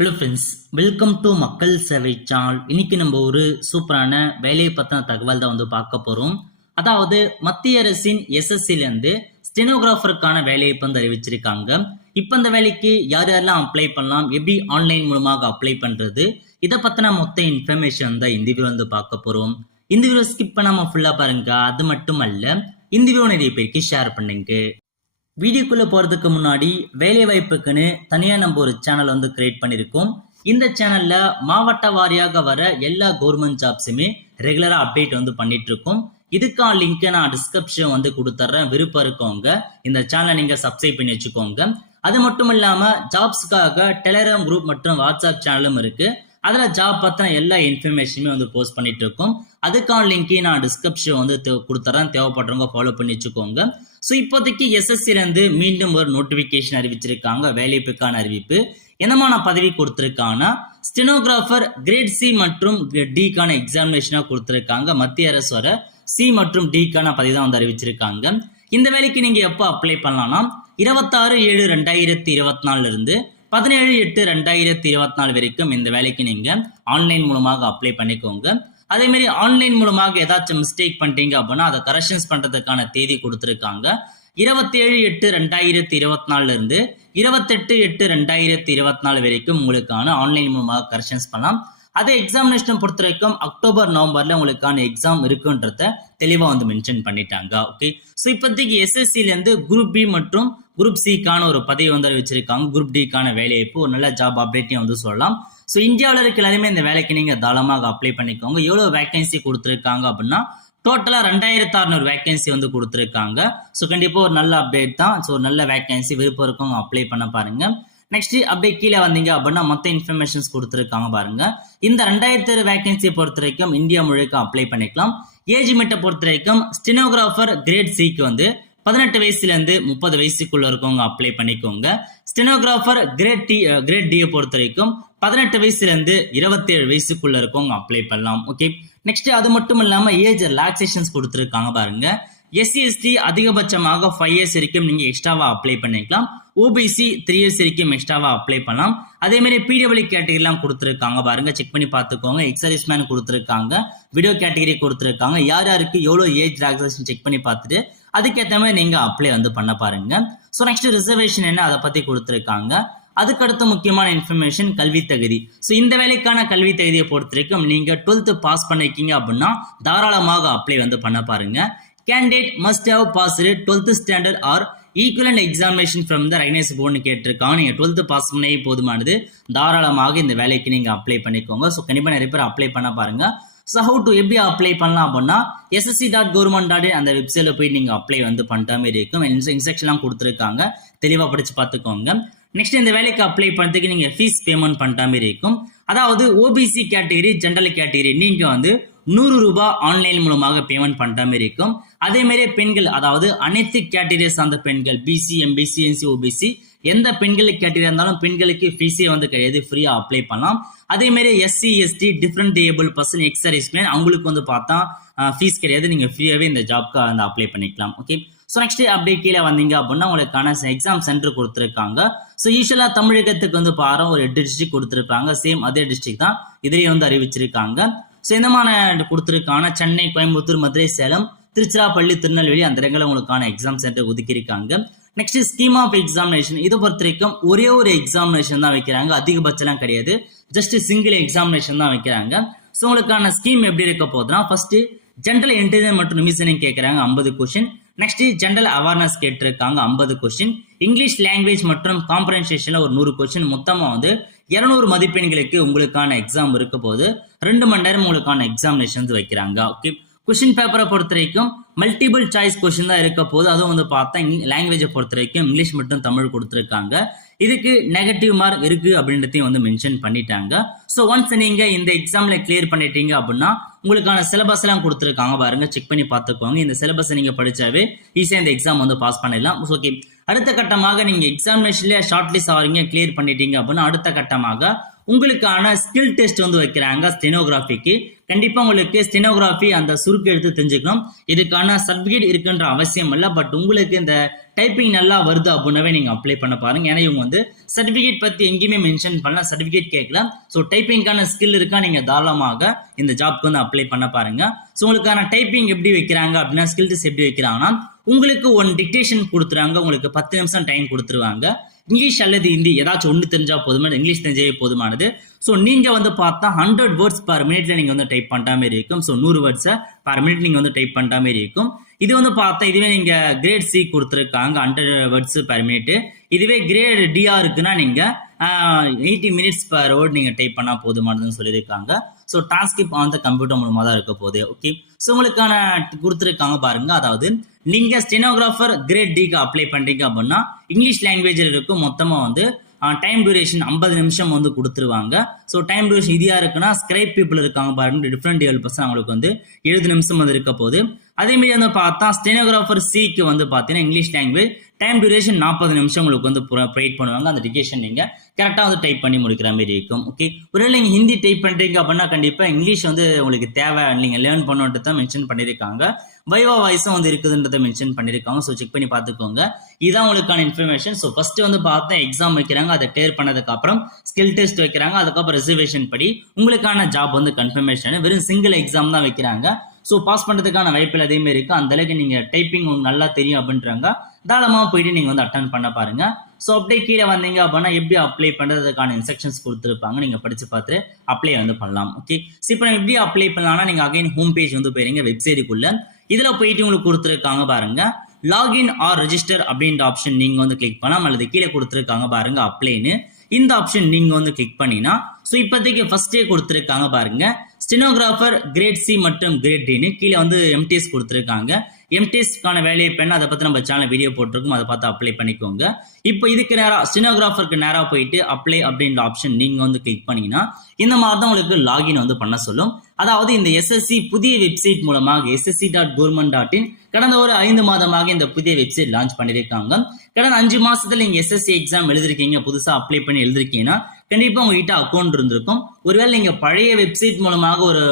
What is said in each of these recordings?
Hello friends, welcome to மக்கள் சேவை channel. இன்னைக்கு நம்ம ஒரு சூப்பரான வேலையை பற்றின தகவல் தான் பார்க்க போகிறோம். அதாவது மத்திய அரசின் எஸ்எஸ்சிலேருந்து ஸ்டெனோகிராஃபருக்கான வேலையை அறிவிச்சிருக்காங்க. இப்போ இந்த வேலைக்கு யார் யாரெல்லாம் அப்ளை பண்ணலாம், எப்படி ஆன்லைன் மூலமாக அப்ளை பண்ணுறது, இதை பற்றின மொத்த இன்ஃபர்மேஷன் தான் இந்த வீடியோ பார்க்க போகிறோம். இந்த வீடியோ ஸ்கிப் பண்ணாமல் ஃபுல்லாக பாருங்க. அது மட்டும் அல்ல, இந்த வீடியோ நிறைய பேருக்கு ஷேர் பண்ணுங்க. வீடியோக்குள்ள போறதுக்கு முன்னாடி வேலை வாய்ப்புக்குன்னு தனியா நம்ம ஒரு சேனல் கிரியேட் பண்ணிருக்கோம். இந்த சேனல்ல மாவட்ட வாரியாக வர எல்லா கவர்மெண்ட் ஜாப்ஸுமே ரெகுலரா அப்டேட் பண்ணிட்டு இருக்கோம். இதுக்கான லிங்க் நான் டிஸ்கிரிப்ஷன் கொடுத்துட்றேன். விருப்பம் இருக்கவங்க இந்த சேனலை நீங்க சப்ஸ்கிரைப் பண்ணி வச்சுக்கோங்க. அது மட்டும் இல்லாம ஜாப்ஸ்க்காக டெலிகிராம் குரூப் மற்றும் வாட்ஸ்அப் சேனலும் இருக்கு. அதுல ஜாப் பத்தின எல்லா இன்ஃபர்மேஷனுமே போஸ்ட் பண்ணிட்டு இருக்கோம். அதுக்கான லிங்கையும் நான் டிஸ்கிரிப்ஷன் கொடுத்துறேன். தேவைப்படுறவங்க ஃபாலோ பண்ணி வச்சுக்கோங்க. ஸோ இப்போதைக்கு எஸ்எஸ்சிலேருந்து மீண்டும் ஒரு நோட்டிஃபிகேஷன் அறிவிச்சிருக்காங்க. வேலைப்புக்கான அறிவிப்பு என்னமான பதவி கொடுத்துருக்காங்கன்னா ஸ்டெனோகிராஃபர் கிரேட் சி மற்றும் டிக்கான எக்ஸாமினேஷனாக கொடுத்துருக்காங்க. மத்திய அரசு வர சி மற்றும் டிக்கான பதவி தான் அறிவிச்சிருக்காங்க. இந்த வேலைக்கு நீங்க எப்போ அப்ளை பண்ணலாம்னா 26/7/2024 இருந்து 17/8/2024 வரைக்கும் இந்த வேலைக்கு நீங்க ஆன்லைன் மூலமாக அப்ளை பண்ணிக்கோங்க. அதே மாதிரி ஆன்லைன் மூலமாக ஏதாச்சும் மிஸ்டேக் பண்ணிட்டீங்க அப்படின்னா அதை கரெக்ஷன்ஸ் பண்றதுக்கான தேதி கொடுத்துருக்காங்க. 27/8/2024 இருந்து 28/8/2024 வரைக்கும் உங்களுக்கான ஆன்லைன் மூலமாக கரெக்ஷன்ஸ் பண்ணலாம். அதே எக்ஸாமினேஷன் பொறுத்த வரைக்கும் அக்டோபர் நவம்பர்ல உங்களுக்கான எக்ஸாம் இருக்குன்றத தெளிவா மென்ஷன் பண்ணிட்டாங்க. ஓகே, ஸோ இப்போதைக்கு எஸ்எஸ்சில இருந்து குரூப் பி மற்றும் குரூப் சிக்கான ஒரு பதவி அறிவிச்சிருக்காங்க. குரூப் டிக்கான வேலைவாய்ப்பு ஒரு நல்ல ஜாப் அப்டேட்டையும் சொல்லலாம். ஸோ இந்தியாவில் இருக்க எல்லாருமே இந்த வேலைக்கு நீங்க தாராளமாக அப்ளை பண்ணிக்கோங்க. எவ்வளவு வேகன்சி கொடுத்துருக்காங்க அப்படின்னா டோட்டலா 2600 வேகன்சி கொடுத்துருக்காங்க. ஸோ கண்டிப்பா ஒரு நல்ல அப்டேட் தான். ஸோ நல்ல வேகன்சி விருப்பம் இருக்கவங்க அப்ளை பண்ண பாருங்க. நெக்ஸ்ட் அப்படியே கீழே வந்தீங்க அப்படின்னா மொத்த இன்ஃபர்மேஷன்ஸ் கொடுத்துருக்காங்க பாருங்க. இந்த 2000 வேகன்சியை பொறுத்த வரைக்கும் இந்தியா முழுக்க அப்ளை பண்ணிக்கலாம். ஏஜ் லிமிட்டை பொறுத்த வரைக்கும் ஸ்டெனோகிராஃபர் கிரேட் சிக்கு 18 வயசுல இருந்து 30 வயசுக்குள்ள இருக்கவங்க அப்ளை பண்ணிக்கோங்க. ஸ்டெனோகிராஃபர் கிரேட் டியை பொறுத்த வரைக்கும் 18 வயசுல இருந்து 27 வயசுக்குள்ள இருக்கவங்க அப்ளை பண்ணலாம். ஓகே, நெக்ஸ்ட் அது மட்டும் இல்லாம ஏஜ் ரிலாக்ஸேஷன்ஸ் கொடுத்துருக்காங்க பாருங்க. எஸ்சி எஸ்டி அதிகபட்சமாக 5 இயர்ஸ் வரைக்கும் நீங்க எக்ஸ்ட்ராவா அப்ளை பண்ணிக்கலாம். ஓபிசி 3 இயர்ஸ் வரைக்கும் எக்ஸ்ட்ராவா அப்ளை பண்ணலாம். அதே மாதிரி பிடபிள்யூ கேட்டகரிலாம் கொடுத்துருக்காங்க பாருங்க, செக் பண்ணி பார்த்துக்கோங்க. எக்ஸர்வீஸ் மேன் கொடுத்துருக்காங்க, வீடியோ கேட்டகரி கொடுத்துருக்காங்க. யார் யாருக்கு எவ்வளோ ஏஜ் ரிலாக்ஸேஷன் செக் பண்ணி பார்த்துட்டு அதுக்கேற்ற மாதிரி நீங்க அப்ளை பண்ண பாருங்க. ஸோ நெக்ஸ்ட் ரிசர்வேஷன் என்ன அதை பத்தி கொடுத்துருக்காங்க. அதுக்கடுத்து முக்கியமான இன்ஃபர்மேஷன் கல்வி தகுதி. ஸோ இந்த வேலைக்கான கல்வி தகுதியை பொறுத்த வரைக்கும் நீங்க 12th பாஸ் பண்ணிருக்கீங்க அப்படின்னா தாராளமாக அப்ளை பண்ண பாருங்க. Candidate must have passed 12th standard or equivalent examination from the recognised போர்டுன்னு கேட்டிருக்காங்க. நீங்க 12th பாஸ் பண்ணே போதுமானது. தாராளமாக இந்த வேலைக்கு நீங்க அப்ளை பண்ணிக்கோங்க. ஸோ கண்டிப்பா நிறைய பேர் அப்ளை பண்ண பாருங்க. ஸோ ஹவு டு எப்படி அப்ளை பண்ணலாம் அப்படின்னா ssc.government.in அந்த வெப்சைட்ல போய் நீங்க அப்ளை பண்ணிட்ட மாதிரி இருக்கும். இன்ஸ்ட்ரக்ஷன்லாம் கொடுத்துருக்காங்க, தெளிவா படிச்சு பார்த்துக்கோங்க. நெக்ஸ்ட் இந்த வேலைக்கு அப்ளை பண்ணுறதுக்கு நீங்க ஃபீஸ் பேமெண்ட் பண்ணிட்ட மாதிரி இருக்கும். அதாவது ஓபிசி கேட்டகரி ஜென்ரல் கேட்டகரி நீங்க 100 ரூபாய் ஆன்லைன் மூலமாக பேமெண்ட் பண்ற மாதிரி இருக்கும். அதே மாதிரி பெண்கள், அதாவது அனைத்து கேட்டகரி சார்ந்த பெண்கள், பிசி எம்பிசி என்சி ஓபிசி எந்த பெண்களுக்கு கேட்டகரி இருந்தாலும் பெண்களுக்கு ஃபீஸே கிடையாது, ஃப்ரீயா அப்ளை பண்ணலாம். அதே மாதிரி SC ST different able person ex serviceman அவங்களுக்கு பார்த்தா ஃபீஸ் கிடையாது, நீங்க ஃப்ரீயாவே இந்த ஜாப்க்கு அப்ளை பண்ணிக்கலாம். ஓகே, ஸோ நெக்ஸ்ட் அப்படியே கீழே வந்தீங்க அப்படின்னா உங்களுக்கான எக்ஸாம் சென்டர் கொடுத்துருக்காங்க. ஸோ யூஸ்வலா தமிழகத்துக்கு பாரு ஒரு 8 டிஸ்ட்ரிக்ட் கொடுத்துருப்பாங்க. சேம் அதே டிஸ்ட்ரிக்ட் தான் இதுலயே அறிவிச்சிருக்காங்க. ஸோ என்னமான கொடுத்துருக்காங்க சென்னை, கோயம்புத்தூர், மதுரை, சேலம், திருச்சிராப்பள்ளி, திருநெல்வேலி அந்த இடங்களில் உங்களுக்கான எக்ஸாம் சென்டர் ஒதுக்கியிருக்காங்க. நெக்ஸ்ட் ஸ்கீம் ஆஃப் எக்ஸாமினேஷன் இதை பொறுத்த வரைக்கும் ஒரே ஒரு எக்ஸாமினேஷன் தான் வைக்கிறாங்க, அதிகபட்சம்லாம் கிடையாது. ஜஸ்ட் சிங்கிள் எக்ஸாமினேஷன் தான் வைக்கிறாங்க. ஸோ உங்களுக்கான ஸ்கீம் எப்படி இருக்க போதுன்னா ஃபர்ஸ்ட் ஜென்ரல் இன்டெலிஜென்ஸ் மற்றும் ரீசனிங் கேட்கறாங்க 50 கொஸ்டின். நெக்ஸ்ட் ஜென்ரல் அவேர்னஸ் கேட்டிருக்காங்க 50 கொஸ்டின். இங்கிலீஷ் லாங்குவேஜ் மற்றும் காம்ப்ரஹென்ஷன்ல ஒரு 100 கொஸ்டின். மொத்தமா 200 மதிப்பெண்களுக்கு உங்களுக்கான எக்ஸாம் இருக்க போது 2 மணி நேரம் உங்களுக்கான எக்ஸாமினேஷன் வைக்கிறாங்க. ஓகே, கொஸ்டின் பேப்பரை பொறுத்த வரைக்கும் மல்டிபிள் சாய்ஸ் கொஸ்டின் தான் இருக்க போது. அதுவும் பார்த்தா லாங்குவேஜை பொறுத்த வரைக்கும் இங்கிலீஷ் மற்றும் தமிழ் கொடுத்துருக்காங்க. இதுக்கு நெகட்டிவ் மார்க் இருக்கு அப்படின்றதையும் மென்ஷன் பண்ணிட்டாங்க. ஸோ ஒன்ஸ் நீங்க இந்த எக்ஸாம்ல கிளியர் பண்ணிட்டீங்க அப்படின்னா உங்களுக்கான சிலபஸ் எல்லாம் கொடுத்துருக்காங்க பாருங்க, செக் பண்ணி பார்த்துக்கோங்க. இந்த சிலபஸ் நீங்க படிச்சாவே ஈஸியா இந்த எக்ஸாம் பாஸ் பண்ணிடலாம். ஓகே, அடுத்த கட்டமாக நீங்க எக்ஸாமினேஷன்ல ஷார்ட் லிஸ்ட் ஆகிறீங்க, கிளியர் பண்ணிட்டீங்க அப்படின்னா அடுத்த கட்டமாக உங்களுக்கான ஸ்கில் டெஸ்ட் வந்து வைக்கிறாங்க ஸ்டெனோகிராஃபிக்கு. கண்டிப்பா உங்களுக்கு ஸ்டெனோகிராஃபி அந்த சுருக்கு எடுத்து தெரிஞ்சுக்கணும். இதுக்கான சர்டிபிகேட் இருக்குன்ற அவசியம் இல்லை. பட் உங்களுக்கு இந்த டைப்பிங் நல்லா வருது அப்படின்னாவே நீங்க அப்ளை பண்ண பாருங்க. ஏன்னா இவங்க வந்து சர்டிபிகேட் பத்தி எங்கேயுமே மென்ஷன் பண்ணல, சர்டிபிகேட் கேட்கல. ஸோ டைப்பிங்கான ஸ்கில் இருக்கா நீங்க தாராளமாக இந்த ஜாப்க்கு வந்து அப்ளை பண்ண பாருங்க. ஸோ உங்களுக்கான டைப்பிங் எப்படி வைக்கிறாங்க அப்படின்னா ஸ்கில் டெஸ்ட் எப்படி வைக்கிறாங்கன்னா உங்களுக்கு ஒன் டிக்டேஷன் கொடுத்துறாங்க. உங்களுக்கு 10 நிமிஷம் டைம் கொடுத்துருவாங்க. இங்கிலீஷ் அல்லது ஹிந்தி ஏதாச்சும் ஒன்று தெரிஞ்சா போதுமானது, இங்கிலீஷ் தெரிஞ்சே போதுமானது. ஸோ நீங்க வந்து பார்த்தா 100 வேர்ட்ஸ் பர் மினிட்ல நீங்க வந்து டைப் பண்ற மாதிரி இருக்கும். ஸோ 100 வேர்ட்ஸை பர் மினிட் நீங்க வந்து டைப் பண்ற மாதிரி இருக்கும். இது வந்து பார்த்தா இதுவே நீங்க கிரேட் சி கொடுத்துருக்காங்க 100 வேர்ட்ஸ் பர் மினிட். இதுவே கிரேட் டிஆ இருக்குன்னா நீங்க 80 மினிட்ஸ் பர் வேர்ட் நீங்க டைப் பண்ணா போதுமானதுன்னு சொல்லியிருக்காங்க. So transcript on the computer மூலமா தான் இருக்க போகுது. ஓகே, ஸோ உங்களுக்கான கொடுத்துருக்காங்க பாருங்க. அதாவது நீங்க ஸ்டெனோகிராஃபர் கிரேட் டிக்கு அப்ளை பண்றீங்க அப்படின்னா இங்கிலீஷ் லாங்குவேஜில் இருக்கும். மொத்தமா வந்து டைம் டியூரேஷன் 50 நிமிஷம் வந்து கொடுத்துருவாங்க. ஸோ டைம் டியூரேஷன் இதியா இருக்குன்னா ஸ்கிரைப் பீப்புள் இருக்காங்க பாருங்க, டிஃப்ரெண்ட் டெவலப்பர்ஸ் அவங்களுக்கு வந்து 70 நிமிஷம் வந்து இருக்க போகுது. அதே மாதிரி வந்து பார்த்தா ஸ்டெனோகிராஃபர் சிக்கு வந்து பார்த்தீங்கன்னா இங்கிலீஷ் லாங்குவேஜ் டைம் டியூரேஷன் 40 நிமிஷம் உங்களுக்கு வந்து ப்ரொவைட் பண்ணுவாங்க. அந்த டிகேஷன் நீங்க கரெக்டாக வந்து டைப் பண்ணி முடிக்கிற மாதிரி இருக்கும். ஓகே, ஒருவேளை நீங்க ஹிந்தி டைப் பண்றீங்க அப்படின்னா கண்டிப்பா இங்கிலீஷ் வந்து உங்களுக்கு தேவை, நீங்க லேர்ன் பண்ணுறது தான் மென்ஷன் பண்ணியிருக்காங்க. வைவா வாய்ஸும் வந்து இருக்குதுன்றதை மென்ஷன் பண்ணியிருக்காங்க. ஸோ செக் பண்ணி பார்த்துக்கோங்க. இதுதான் உங்களுக்கான இன்ஃபர்மேஷன். ஸோ ஃபர்ஸ்ட் வந்து பார்த்தா எக்ஸாம் வைக்கிறாங்க, அதை கிளியர் பண்ணதுக்கு அப்புறம் ஸ்கில் டெஸ்ட் வைக்கிறாங்க. அதுக்கப்புறம் ரிசர்வேஷன் படி உங்களுக்கான ஜாப் வந்து கன்ஃபர்மேஷன். வெறும் சிங்கிள் எக்ஸாம் தான் வைக்கிறாங்க. ஸோ பாஸ் பண்ணுறதுக்கான வாய்ப்பில் அதே மாதிரி இருக்கு. அந்த அளவுக்கு நீங்க டைப்பிங் நல்லா தெரியும் அப்படின்றாங்க. தாராளமாக போயிட்டு நீங்க வந்து அட்டன் பண்ண பாருங்க. ஸோ அப்படியே கீழே வந்தீங்க அப்படின்னா எப்படி அப்ளை பண்ணுறதுக்கான இன்ஸ்ட்ரக்ஷன்ஸ் கொடுத்துருப்பாங்க. நீங்க படிச்சு பார்த்து அப்ளை வந்து பண்ணலாம். ஓகே, ஸோ இப்போ எப்படி அப்ளை பண்ணலாம்னா நீங்க அகைன் ஹோம் பேஜ் வந்து போயிருங்க வெப்சைட்டுக்குள்ள. இதுல போயிட்டு உங்களுக்கு கொடுத்துருக்காங்க பாருங்க லாகின் ஆர் ரெஜிஸ்டர் அப்படின்ற ஆப்ஷன் நீங்க வந்து கிளிக் பண்ணலாம். அல்லது கீழே கொடுத்துருக்காங்க பாருங்க அப்ளைன்னு, இந்த ஆப்ஷன் நீங்க வந்து கிளிக் பண்ணினா ஸோ இப்போதைக்கு ஃபர்ஸ்டே கொடுத்துருக்காங்க பாருங்க ஸ்டெனோகிராஃபர் கிரேட் சி மற்றும் கிரேட் டின்னு கீழே வந்து எம்டிஎஸ் கொடுத்துருக்காங்க. எம்டிஎஸ்க்கான வேலையை பண்ண அதை பற்றி நம்ம சேனல் வீடியோ போட்டிருக்கோம், அதை பார்த்து அப்ளை பண்ணிக்கோங்க. இப்போ இதுக்கு நேராக ஸ்டெனோகிராஃபருக்கு நேராக போயிட்டு அப்ளை அப்படின்ற ஆப்ஷன் நீங்கள் வந்து கிளிக் பண்ணீங்கன்னா இந்த மாதிரி தான் உங்களுக்கு லாகின் வந்து பண்ண சொல்லும். அதாவது இந்த எஸ்எஸ்சி புதிய வெப்சைட் மூலமாக ssc.government.in கடந்த ஒரு 5 மாதமாக இந்த புதிய வெப்சைட் லான்ச் பண்ணியிருக்காங்க. கடந்த 5 மாசத்துல நீங்க எஸ்எஸ்சி எக்ஸாம் எழுதிருக்கீங்க, புதுசா அப்ளை பண்ணி எழுதிருக்கீங்கன்னா கண்டிப்பா உங்ககிட்ட அக்கௌண்ட் இருந்திருக்கும். ஒருவேளை நீங்க பழைய வெப்சைட் மூலமாக ஒரு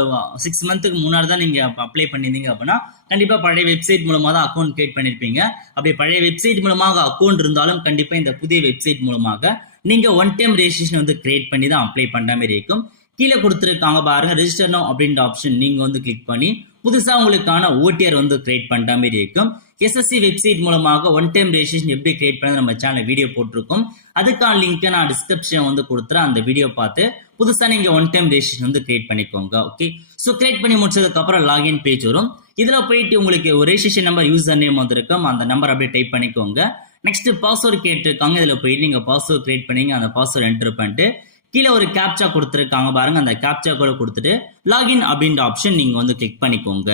6 மந்த்துக்கு முன்னாடி தான் நீங்க அப்ளை பண்ணிருந்தீங்க அப்படின்னா கண்டிப்பா பழைய வெப்சைட் மூலமா தான் அக்கௌண்ட் கிரியேட் பண்ணிருப்பீங்க. அப்படி பழைய வெப்சைட் மூலமாக அக்கௌண்ட் இருந்தாலும் கண்டிப்பா இந்த புதிய வெப்சைட் மூலமாக நீங்க ஒன் டைம் ரெஜிஸ்ட்ரேஷன் வந்து கிரியேட் பண்ணி தான் அப்ளை பண்ற மாதிரி இருக்கும். கீழே கொடுத்துருக்காங்க பாருங்க ரெஜிஸ்டர் நவ் அப்படின்ற ஆப்ஷன் நீங்க வந்து கிளிக் பண்ணி புதுசா உங்களுக்கான ஓடிஆர் வந்து கிரியேட் பண்ற மாதிரி இருக்கும். எஸ்எஸ்சி வெப்சைட் மூலமாக ஒன் டைம் ரெஜிஸ்ட்ரேஷன் எப்படி கிரியேட் பண்ண நம்ம சேனல் வீடியோ போட்டிருக்கோம். அதுக்கான லிங்க் நான் டிஸ்கிரிப்ஷன் வந்து கொடுத்துறேன். அந்த வீடியோ பார்த்து புதுசா நீங்க ஒன் டைம் ரெஜிஸ்ட்ரேஷன் வந்து கிரியேட் பண்ணிக்கோங்க. ஓகே, ஸோ கிரியேட் பண்ணி முடிச்சதுக்கு அப்புறம் லாகின் பேஜ் வரும். இதுல போயிட்டு உங்களுக்கு ஒரு ரெஜிஸ்ட்ரேஷன் நம்பர் யூசர் நேம் வந்திருக்கும், அந்த நம்பர் அப்படியே டைப் பண்ணிக்கோங்க. நெக்ஸ்ட் பாஸ்வேர்டு கேட்டிருக்காங்க, இதுல போயிட்டு நீங்க பாஸ்வேர்டு கிரியேட் பண்ணீங்க, அந்த பாஸ்வேர்டு என்டர் பண்ணிட்டு கீழே ஒரு கேப்சா கொடுத்துருக்காங்க பாருங்க, அந்த கேப்சா கூட கொடுத்துட்டு லாகின் அப்படின்ற ஆப்ஷன் நீங்க வந்து கிளிக் பண்ணிக்கோங்க.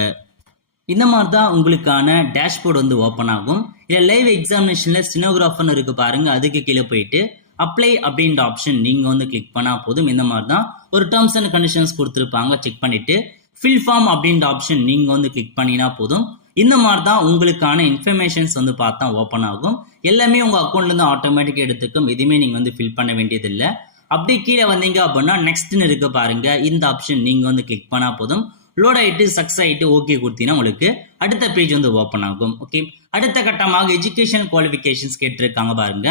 இந்த மாதிரி தான் உங்களுக்கான டேஷ்போர்டு வந்து ஓப்பன் ஆகும். இல்லை லைவ் எக்ஸாமினேஷன்ல ஸ்டெனோகிராஃபர்னு இருக்கு பாருங்க, அதுக்கு கீழே போயிட்டு அப்ளை அப்படின்ற ஆப்ஷன் நீங்க வந்து கிளிக் பண்ணா போதும். இந்த மாதிரி தான் ஒரு டேர்ம்ஸ் அண்ட் கண்டிஷன்ஸ் கொடுத்துருப்பாங்க, செக் பண்ணிட்டு ஃபில் ஃபார்ம் அப்படின்ற ஆப்ஷன் நீங்க வந்து கிளிக் பண்ணினா போதும். இந்த மாதிரி தான் உங்களுக்கான இன்ஃபர்மேஷன்ஸ் வந்து பார்த்தா ஓப்பன் ஆகும். எல்லாமே உங்க அக்கௌண்ட்ல இருந்து ஆட்டோமேட்டிக்கா எடுத்துக்கும், எதுவுமே நீங்க வந்து ஃபில் பண்ண வேண்டியது இல்லை. அப்படி கீழே வந்தீங்க அப்படின்னா நெக்ஸ்ட்னு இருக்கு பாருங்க, இந்த ஆப்ஷன் நீங்க வந்து கிளிக் பண்ணா போதும். லோட் ஆயிட்டு சக்ஸ் ஆயிட்டு ஓகே கொடுத்தீங்கன்னா உங்களுக்கு அடுத்த பேஜ் வந்து ஓப்பன் ஆகும். ஓகே, அடுத்த கட்டமாக எஜுகேஷன் குவாலிஃபிகேஷன்ஸ் கேட்டிருக்காங்க பாருங்க.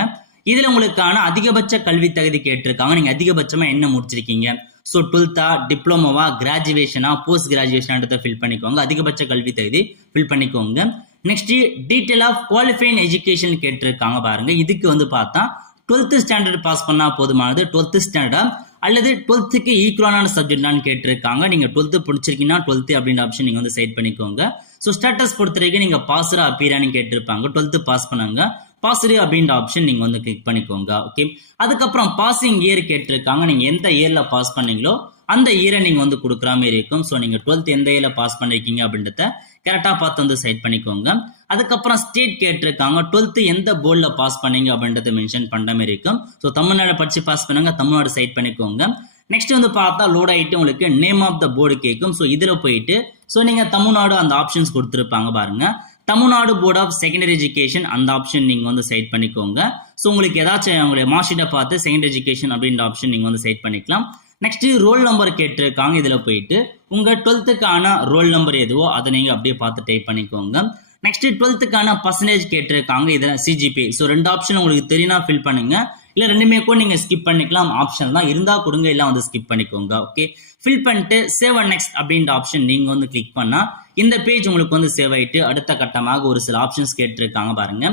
இதுல உங்களுக்கான அதிகபட்ச கல்வி தகுதி கேட்டிருக்காங்க. நீங்க அதிகபட்சமா என்ன முடிச்சிருக்கீங்க, ஸோ 12th டிப்ளமோவா கிராஜுவேஷனா போஸ்ட் கிராஜுவேஷன் ஃபில் பண்ணிக்கோங்க. அதிகபட்ச கல்வி தகுதி ஃபில் பண்ணிக்கோங்க. Next detail of qualifying education கேட்டிருக்காங்க பாருங்க. இதுக்கு வந்து பார்த்தா 12th ஸ்டாண்டர்ட் பாஸ் பண்ணா போதுமானது. 12th ஸ்டாண்டர்ட் அல்லது 12th ஈக்குவலான சப்ஜெக்ட்லான்னு கேட்டிருக்காங்க. நீங்க 12th படிச்சிருக்கீங்கன்னா 12th அப்படின்ற ஆப்ஷன் நீங்க வந்து செட் பண்ணிக்கோங்க. ஸோ ஸ்டேட்டஸ் பொறுத்த வரைக்கும் நீங்க பாஸ்ரா அப்பீரான்னு கேட்டிருப்பாங்க. 12th பாஸ் பண்ணாங்க, பாசிட்டிவ் அப்படின்ற ஆப்ஷன் நீங்க வந்து கிளிக் பண்ணிக்கோங்க. ஓகே, அதுக்கப்புறம் பாசிங் இயர் கேட்டிருக்காங்க. நீங்க எந்த இயர்ல பாஸ் பண்ணீங்களோ அந்த இயரை நீங்க வந்து கொடுக்குற மாதிரி இருக்கும். ஸோ நீங்க 12th எந்த இயர்ல பாஸ் பண்ணிருக்கீங்க அப்படின்றத கரெக்டா பார்த்து வந்து செட் பண்ணிக்கோங்க. அதுக்கப்புறம் ஸ்டேட் கேட்டிருக்காங்க. 12th எந்த போர்டில் பாஸ் பண்ணீங்க அப்படின்றத மென்ஷன் பண்ற மாதிரி இருக்கும். ஸோ தமிழ்நாடு படிச்சு பாஸ் பண்ணுங்க, தமிழ்நாடு செட் பண்ணிக்கோங்க. நெக்ஸ்ட் வந்து பார்த்தா லோட் ஆகிட்டு உங்களுக்கு நேம் ஆஃப் த போர்டு கேட்கும். ஸோ இதுல போயிட்டு ஸோ நீங்க தமிழ்நாடு அந்த ஆப்ஷன்ஸ் கொடுத்துருப்பாங்க பாருங்க, Tamil Nadu board of secondary education அந்த ஆப்ஷன் நீங்க வந்து செட் பண்ணிக்கோங்க. ஸோ உங்களுக்கு ஏதாச்சும் உங்களுடைய மார்க் ஷீட்டை பார்த்து செகண்ட் எஜுகேஷன் அப்படின்ற ஆப்ஷன் நீங்கள் வந்து செட் பண்ணிக்கலாம். நெக்ஸ்ட் ரோல் நம்பர் கேட்டிருக்காங்க. இதில் போயிட்டு உங்கள் 12th ரோல் நம்பர் எதுவோ அதை நீங்கள் அப்படியே பார்த்து டைப் பண்ணிக்கோங்க. நெக்ஸ்ட் 12th பர்சன்டேஜ் கேட்டிருக்காங்க. இதில் சிஜிபி. ஸோ 2 ஆப்ஷன் உங்களுக்கு தெரியும்னா ஃபில் பண்ணுங்க. இல்லை 2மே கூட நீங்கள் ஸ்கிப் பண்ணிக்கலாம். ஆப்ஷன் தான் இருந்தால் கொடுங்க, இல்லை வந்து ஸ்கிப் பண்ணிக்கோங்க. ஓகே, ஃபில் பண்ணிட்டு சேவ் அண்ட் நெக்ஸ்ட் அப்படின்ற ஆப்ஷன் நீங்கள் வந்து கிளிக் பண்ணால் இந்த பேஜ் உங்களுக்கு வந்து சேவ் ஆகிட்டு அடுத்த கட்டமாக ஒரு சில ஆப்ஷன்ஸ் கேட்டிருக்காங்க பாருங்க.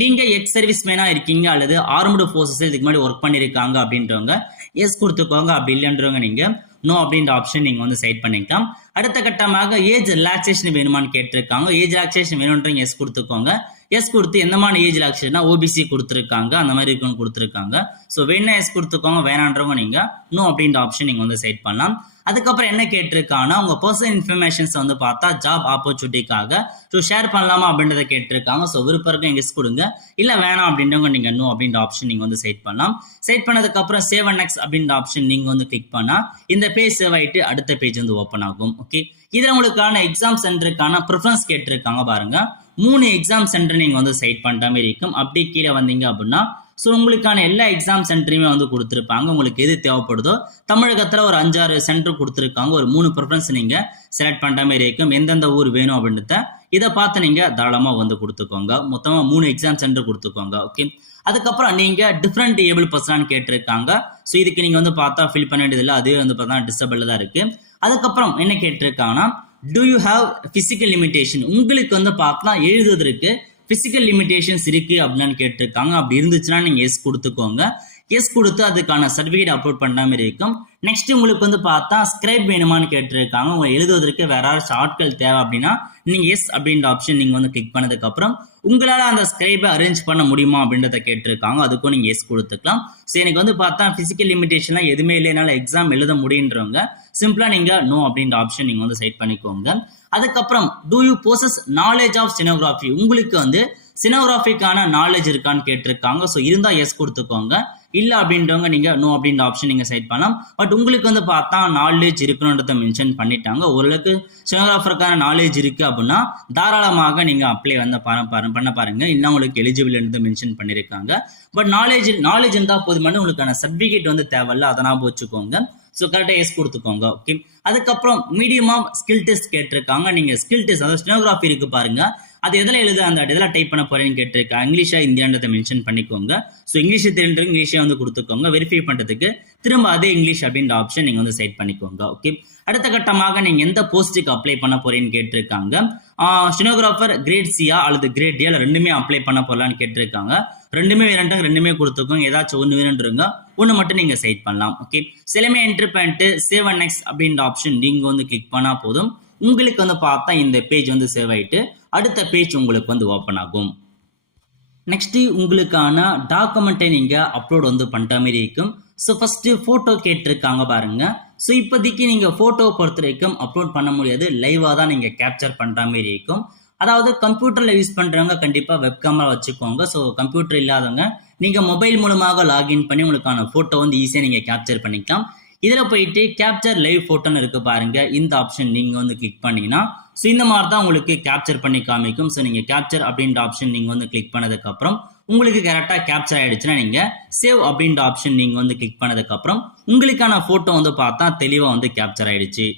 நீங்க எக்ஸ் சர்வீஸ் மேனா இருக்கீங்க அல்லது ஆர்ம்டு ஃபோர்ஸஸ் இதுக்கு முன்னாடி ஒர்க் பண்ணிருக்காங்க அப்படின்றவங்க எஸ் கொடுத்துக்கோங்க. அப்படி இல்லைன்றவங்க நீங்க நோ அப்படின்ற ஆப்ஷன் நீங்க வந்து செட் பண்ணிக்கலாம். அடுத்த கட்டமாக ஏஜ் ரிலாக்ஸேஷன் வேணுமான்னு கேட்டிருக்காங்க. ஏஜ் ரிலாக்ஸேஷன் வேணும்ன்றவங்க எஸ் கொடுத்துக்கோங்க. எஸ் கொடுத்து எந்த மாதிரி ஏஜ் ரிலாக்ஸேஷன் ஓபிசி கொடுத்துருக்காங்க, அந்த மாதிரி இருக்குன்னு கொடுத்துருக்காங்க. ஸோ வேணா எஸ் கொடுத்துக்கோங்க, வேணான்றவங்க நீங்க நோ அப்படின்ற ஆப்ஷன் நீங்க வந்து செட் பண்ணலாம். அதுக்கப்புறம் என்ன கேட்டிருக்காங்கன்னா உங்க பர்சனல் இன்ஃபர்மேஷன்ஸ் வந்து பார்த்தா ஜாப் ஆப்பர்ச்சுனிட்டிக்காக ஸோ ஷேர் பண்ணலாமா அப்படின்றத கேட்டிருக்காங்க. ஸோ விருப்பம் எங்க கொடுங்க, இல்லை வேணாம் அப்படின்றவங்க நீங்க நோ அப்படின்ற ஆப்ஷன் நீங்க வந்து செட் பண்ணலாம். செட் பண்ணதுக்கு அப்புறம் சேவ் அண்ட் நெக்ஸ்ட் அப்படின்ற ஆப்ஷன் நீங்க வந்து கிளிக் பண்ணா இந்த பேஜ் சேவ் ஆயிட்டு அடுத்த பேஜ் வந்து ஓப்பன் ஆகும். ஓகே, இதுல உங்களுக்கான எக்ஸாம் சென்டருக்கான ப்ரிஃபரன்ஸ் கேட்டிருக்காங்க பாருங்க. 3 எக்ஸாம் சென்டர் நீங்க வந்து செட் பண்ற மாதிரி இருக்கும். அப்படி கீழே வந்தீங்க அப்படின்னா ஸோ உங்களுக்கான எல்லா எக்ஸாம் சென்டரையுமே வந்து கொடுத்துருப்பாங்க. உங்களுக்கு எது தேவைப்படுதோ தமிழகத்தில் ஒரு 5-6 சென்டர் கொடுத்துருக்காங்க. ஒரு 3 ப்ரிஃபரன்ஸ் நீங்கள் செலக்ட் பண்ணுற மாதிரி இருக்கும். எந்தெந்த ஊர் வேணும் அப்படின்றத இதை பார்த்து நீங்கள் தாராளமாக வந்து கொடுத்துக்கோங்க. மொத்தமாக 3 எக்ஸாம் சென்டர் கொடுத்துக்கோங்க. ஓகே, அதுக்கப்புறம் நீங்கள் டிஃப்ரெண்ட் ஏபிள் பர்சனான்னு கேட்டிருக்காங்க. ஸோ இதுக்கு நீங்கள் வந்து பார்த்தா ஃபில் பண்ண வேண்டியதில்லை, அதுவே வந்து பார்த்தா டிசபிள் தான் இருக்குது. அதுக்கப்புறம் என்ன கேட்டிருக்காங்கன்னா do you have physical limitation, உங்களுக்கு வந்து பார்த்தா எழுதுவதற்கு பிசிக்கல் லிமிடேஷன்ஸ் இருக்கு அப்படின்னு கேட்டிருக்காங்க. அப்படி இருந்துச்சுன்னா நீங்க எஸ் கொடுத்துக்கோங்க. எஸ் கொடுத்து அதுக்கான சர்டிபிகேட் அப்லோட் பண்ண மாதிரி இருக்கும். நெக்ஸ்ட் உங்களுக்கு வந்து பார்த்தா ஸ்கிரைப் வேணுமான்னு கேட்டிருக்காங்க. உங்க எழுதுவதற்கு வேற யாராச்சும் ஆட்கள் தேவை அப்படின்னா நீங்க எஸ் அப்படின்ற ஆப்ஷன் நீங்க வந்து கிளிக் பண்ணதுக்கு அப்புறம் உங்களால அந்த ஸ்கிரைபை அரேஞ்ச் பண்ண முடியுமா அப்படின்றத கேட்டிருக்காங்க. அதுக்கும் நீங்க எஸ் கொடுத்துக்கலாம். ஸோ எனக்கு வந்து பார்த்தா பிசிக்கல் லிமிடேஷன்லாம் எதுவுமே இல்லை, என்னால் எக்ஸாம் எழுத முடியுன்றவங்க சிம்பிளா நீங்க நோ அப்படின்ற ஆப்ஷன் நீங்க வந்து செட் பண்ணிக்கோங்க. அதுக்கப்புறம் do you possess knowledge of stenography, உங்களுக்கு வந்து ஸ்டெனோகிராஃபிக்கான நாலேஜ் இருக்கான்னு கேட்டிருக்காங்க. ஸோ இருந்தா எஸ் கொடுத்துக்கோங்க. இல்ல அப்படின்றவங்க நீங்க நோ அப்படின்ற ஆப்ஷன் நீங்க செட் பண்ணலாம். பட் உங்களுக்கு வந்து பார்த்தா நாலேஜ் இருக்கணுன்றத மென்ஷன் பண்ணிட்டாங்க. ஓரளவுக்கு ஸ்டெனோகிராஃபருக்கான நாலேஜ் இருக்கு அப்படின்னா தாராளமாக நீங்க அப்ளை வந்து பண்ண பாருங்க. இல்லை உங்களுக்கு எலிஜிபிள் என்று மென்ஷன் பண்ணிருக்காங்க. பட் நாலேஜ் இருந்தா போதுமான உங்களுக்கான சர்டிபிகேட் வந்து தேவையில்ல, அதை ஞாபகம் வச்சுக்கோங்க. ஸோ கரெக்டாக எஸ் கொடுத்துக்கோங்க. ஓகே, அதுக்கப்புறம் மீடியம் ஆஃப் ஸ்கில் டெஸ்ட் கேட்டிருக்காங்க. நீங்க ஸ்கில் டெஸ்ட் அதாவது ஸ்டெனோகிராஃபி இருக்கு பாருங்க, அது எதில் எழுத அந்த எதில் டைப் பண்ண போறேன்னு கேட்டிருக்காங்க. இங்கிலீஷா இந்தியான்றதை மென்ஷன் பண்ணிக்கோங்க. ஸோ இங்கிலீஷ் தெரிஞ்சு இங்கிலீஷே வந்து கொடுத்துக்கோங்க. வெரிஃபை பண்ணுறதுக்கு திரும்ப அதே இங்கிலீஷ் அப்படின்ற ஆப்ஷன் நீங்க வந்து செட் பண்ணிக்கோங்க. ஓகே, அடுத்த கட்டமாக நீங்க எந்த போஸ்ட்டுக்கு அப்ளை பண்ண போறேன்னு கேட்டிருக்காங்க. ஸ்டெனோகிராஃபர் கிரேட் சியா அல்லது கிரேட் டியா ரெண்டுமே அப்ளை பண்ண போறலான்னு கேட்டிருக்காங்க. ரெண்டுமே வேணுன்றாங்க, ரெண்டுமே கொடுத்துக்கோங்க. ஏதாச்சும் ஒன்று வேணுன்றங்க ஒன்று மட்டும் நீங்க செட் பண்ணலாம். ஓகே, சிலமே என்ட்ரு பண்ணிட்டு சேவ் அண்ட் நெக்ஸ்ட் அப்படின்ற ஆப்ஷன் நீங்க வந்து கிளிக் பண்ணா போதும். உங்களுக்கு வந்து பார்த்தா இந்த பேஜ் வந்து சேவ் ஆயிட்டு அடுத்த பேஜ் உங்களுக்கு வந்து ஓப்பன் ஆகும். நெக்ஸ்ட் உங்களுக்கான டாக்குமெண்ட்டை நீங்க அப்லோட் வந்து பண்ற மாதிரி இருக்கும். ஸோ ஃபர்ஸ்ட் போட்டோ கேட்டிருக்காங்க பாருங்க. ஸோ இப்போதைக்கு நீங்க போட்டோ பொறுத்த வரைக்கும் அப்லோட் பண்ண முடியாது, லைவா தான் நீங்க கேப்சர் பண்ற மாதிரி இருக்கும். அதாவது கம்ப்யூட்டர்ல யூஸ் பண்றவங்க கண்டிப்பா வெப் கேமரா வச்சுக்கோங்க. ஸோ கம்ப்யூட்டர் இல்லாதவங்க நீங்க மொபைல் மூலமாக லாகின் பண்ணி உங்களுக்கான போட்டோ வந்து ஈஸியா நீங்க கேப்சர் பண்ணிக்கலாம். இதுல போயிட்டு கேப்சர் லைவ் போட்டோன்னு இருக்கு பாருங்க, இந்த ஆப்ஷன் நீங்க வந்து கிளிக் பண்ணீங்கன்னா ஸோ இந்த மாதிரி தான் உங்களுக்கு கேப்சர் பண்ணி காமிக்கும். ஸோ நீங்க கேப்சர் அப்படின்ற ஆப்ஷன் நீங்க வந்து கிளிக் பண்ணதுக்கு அப்புறம் உங்களுக்கு கரெக்டாக கேப்சர் ஆயிடுச்சுன்னா நீங்க சேவ் அப்படின்ற ஆப்ஷன் நீங்க வந்து கிளிக் பண்ணதுக்கு அப்புறம் உங்களுக்கான போட்டோ வந்து பார்த்தா தெளிவா வந்து கேப்சர் ஆயிடுச்சு.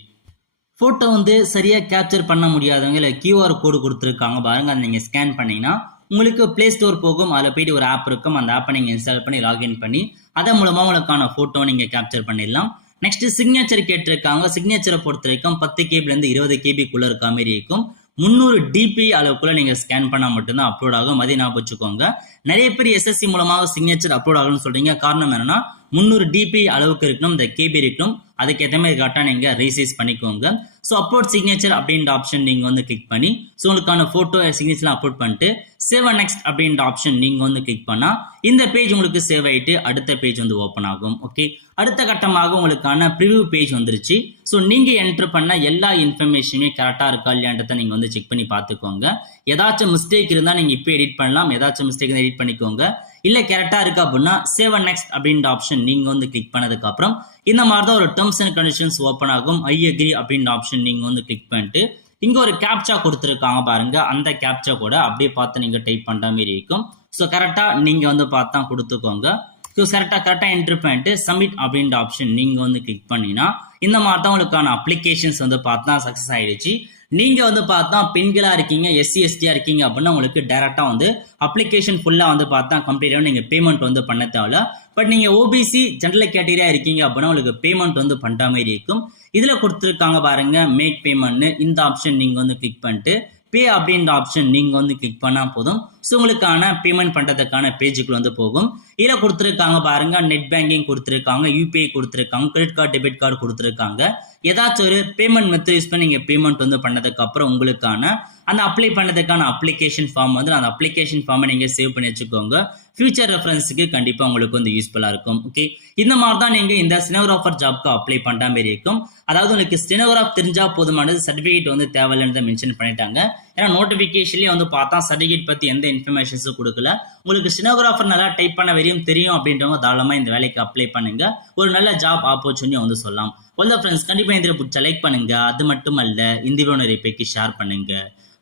போட்டோ வந்து சரியா கேப்சர் பண்ண முடியாதவங்க இல்லை QR கோடு கொடுத்துருக்காங்க பாருங்க, அதை நீங்க ஸ்கேன் பண்ணீங்கன்னா உங்களுக்கு பிளே ஸ்டோர் போகும். அதில் போயிட்டு ஒரு ஆப் இருக்கும், அந்த ஆப்பை நீங்க இன்ஸ்டால் பண்ணி லாகின் பண்ணி அதன் மூலமா உங்களுக்கான போட்டோ நீங்க கேப்சர் பண்ணிடலாம். நெக்ஸ்ட் சிக்னேச்சர் கேட்டிருக்காங்க. சிக்னேச்சரை பொறுத்த வரைக்கும் 10 KB இருந்து 20 KB இருக்க மாதிரி இருக்கும். 300 DP அளவுக்குள்ள நீங்க ஸ்கேன் பண்ணா மட்டும்தான் அப்லோட் ஆகும். அதை ஞாபகம் வச்சுக்கோங்க. நிறைய பேர் SSC மூலமாக சிக்னேச்சர் அப்லோட் ஆகும்னு சொல்றீங்க. காரணம் என்னன்னா 300 DP அளவுக்கு இருக்கணும், இந்த KB இருக்கணும். அதுக்கேற்ற மாதிரி கரெக்டாக நீங்க ரீசைஸ் பண்ணிக்கோங்க. ஸோ அப்லோட் சிக்னேச்சர் அப்படின்ற ஆப்ஷன் நீங்க வந்து கிளிக் பண்ணி ஸோ உங்களுக்கான போட்டோ சிக்னேச்சர் அப்லோட் பண்ணிட்டு சேவ் அண்ட் நெக்ஸ்ட் அப்படின்ற ஆப்ஷன் நீங்க வந்து கிளிக் பண்ணா இந்த பேஜ் உங்களுக்கு சேவ் ஆயிட்டு அடுத்த பேஜ் வந்து ஓப்பன் ஆகும். ஓகே, அடுத்த கட்டமாக உங்களுக்கான ப்ரிவியூ பேஜ் வந்துருச்சு. ஸோ நீங்க என்டர் பண்ண எல்லா இன்ஃபர்மேஷனுமே கரெக்டா இருக்கா இல்லையான்றதை நீங்க வந்து செக் பண்ணி பார்த்துக்கோங்க. ஏதாச்சும் மிஸ்டேக் இருந்தா நீங்க இப்போ எடிட் பண்ணலாம், ஏதாச்சும் மிஸ்டேக் எடிட் பண்ணிக்கோங்க. இல்ல கரெக்டா இருக்கு அப்படின்னா சேவ் அண்ட் நெக்ஸ்ட் அப்படின்ற ஆப்ஷன் நீங்க வந்து கிளிக் பண்ணதுக்கு அப்புறம் இந்த மாதிரி தான் ஒரு டெர்ம்ஸ் அண்ட் கண்டிஷன்ஸ் ஓப்பன் ஆகும். ஐ அக்ரி அப்படின்ற ஆப்ஷன் நீங்க வந்து கிளிக் பண்ணிட்டு இங்க ஒரு கேப்சா கொடுத்துருக்காங்க பாருங்க, அந்த கேப்சா கூட அப்படியே பார்த்து நீங்க டைப் பண்ற மாதிரி இருக்கும். ஸோ கரெக்டாக நீங்கள் வந்து பார்த்தா கொடுத்துக்கோங்க. ஸோ கரெக்டாக என்ட்ரு பண்ணிட்டு சப்மிட் அப்படின்ற ஆப்ஷன் நீங்கள் வந்து கிளிக் பண்ணினா இந்த மாதிரி தான் உங்களுக்கான அப்ளிகேஷன்ஸ் வந்து பார்த்தா சக்ஸஸ் ஆயிடுச்சு. நீங்கள் வந்து பார்த்தா பெண்களாக இருக்கீங்க, எஸ்சி எஸ்டியாக இருக்கீங்க அப்படின்னா உங்களுக்கு டேரெக்டாக வந்து அப்ளிகேஷன் ஃபுல்லாக வந்து பார்த்தா கம்ப்ளீட்டாக நீங்கள் பேமெண்ட் வந்து பண்ண தேவையில்ல. பட் நீங்கள் ஓபிசி ஜென்ரல் கேட்டகரியாக இருக்கீங்க அப்படின்னா உங்களுக்கு பேமெண்ட் வந்து பண்ணுற மாதிரி இருக்கும். இதில் கொடுத்துருக்காங்க பாருங்க மேக் பேமெண்ட்னு, இந்த ஆப்ஷன் நீங்கள் வந்து கிளிக் பண்ணிட்டு பே அப்படின்ற ஆப்ஷன் நீங்கள் வந்து கிளிக் பண்ணால் போதும். ஸோ உங்களுக்கான பேமெண்ட் பண்ணுறதுக்கான பேஜுக்குள்ள வந்து போகும். இதில் கொடுத்துருக்காங்க பாருங்க நெட் பேங்கிங் கொடுத்துருக்காங்க, யூபிஐ கொடுத்துருக்காங்க, கிரெடிட் கார்டு டெபிட் கார்டு கொடுத்துருக்காங்க. ஏதாச்சும் ஒரு பேமெண்ட் மெத்தட் யூஸ் பண்ணி நீங்கள் பேமெண்ட் வந்து பண்ணதுக்கு அப்புறம் உங்களுக்கான அந்த அப்ளை பண்ணதுக்கான அப்ளிகேஷன் ஃபார்ம் வந்து அந்த அப்ளிகேஷன் ஃபார்மை நீங்கள் சேவ் பண்ணி வச்சுக்கோங்க. ஃபியூச்சர் ரெஃபரன்ஸுக்கு கண்டிப்பாக உங்களுக்கு வந்து யூஸ்ஃபுல்லாக இருக்கும். ஓகே, இந்த மாதிரி தான் நீங்கள் இந்த ஸ்டெனோகிராஃபர் ஜாப்க்கு அப்ளை பண்ணுற மாதிரி இருக்கும். அதாவது உங்களுக்கு ஸ்டெனோகிராஃப் தெரிஞ்சால் போதுமானது, சர்டிஃபிகேட் வந்து தேவையில்லைன்னு மென்ஷன் பண்ணிட்டாங்க. ஏன்னா நோட்டிஃபிகேஷன்லேயே வந்து பார்த்தா சர்டிஃபிகேட் பற்றி எந்த இன்ஃபர்மேஷன்ஸும் கொடுக்கல. உங்களுக்கு ஸ்டெனோகிராஃபர் நல்லா டைப் பண்ண வரையும் தெரியும் அப்படின்றவங்க தாராளமாக இந்த வேலைக்கு அப்ளை பண்ணுங்க. ஒரு நல்ல ஜாப் ஆப்பர்ச்சுனிட்டி வந்து சொல்லலாம். ஃப்ரெண்ட்ஸ், கண்டிப்பாக இந்த பிடிச்ச லைக் பண்ணுங்க. அது மட்டும் அல்ல, இந்த வீடியோ நிறைய பேருக்கு ஷேர் பண்ணுங்க.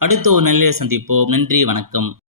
அடுத்த ஒரு நல்ல சந்திப்போம். நன்றி, வணக்கம்.